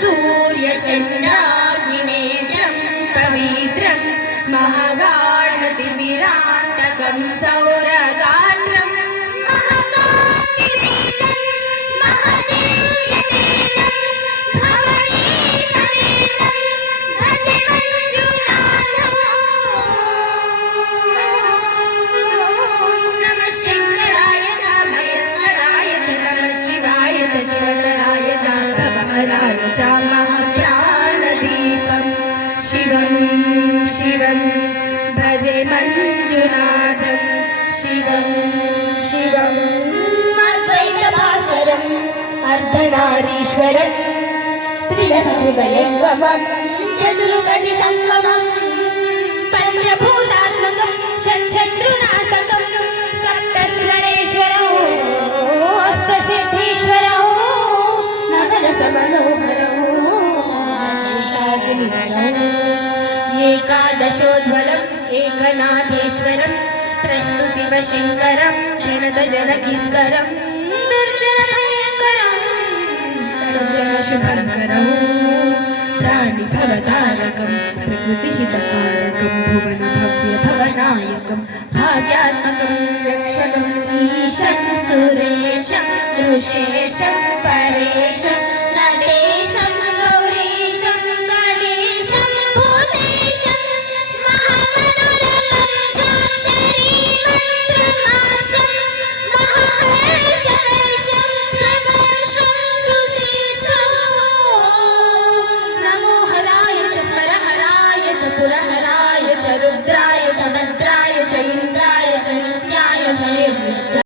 सूर्यचन्द्राग्निनेत्रं पवित्रं महागाढतिमिरान्तकं सौरगात्रं महाकान्तिबीजं महदिव्यतेजं भवनीसमेतं भजे मञ्जुनाथं। नमः शङ्कराय च महेश्वराय च नमः शिवाय च शिवतराय च भवहराय च महाप्राणदीपं शिवं शिवं भजे मञ्जुनाथं शिवं शिवं अद्वैतभास्वरम् अर्धनारीश्वरं त्रिदशहृदयङ्गमं चतुर्गतिसङ्गमं पञ्चभूतात्मकं षट्शत्रुनाशकं सप्तस्वरेश्वरौ अष्टसिद्धीश्वरौ नवरसमनोहरौ शासिनिवरौ एकादशोज्ज्वलम् एकनाथेश्वरं प्रस्तुतिवशङ्करं प्रणतजनकिङ्करं दुर्जनभयङ्करं सर्वजनशुभङ्करं प्राणिभवतारकं प्रकृतिहितकारकं भुवनभव्यभवनायकं भाग्यात्मकं रक्षकं ईशं सुरेशं ऋषेशं परेशं नटेशं गौरीशं गणेशं भूतेशं महामनोरमं चाक्षरी मन्त्रमाशं महाहर्षवर्षं प्रवर्षं सुशीर्षं। नमो हराय च स्मरहराय च पुरहराय च रुद्राय च भद्राय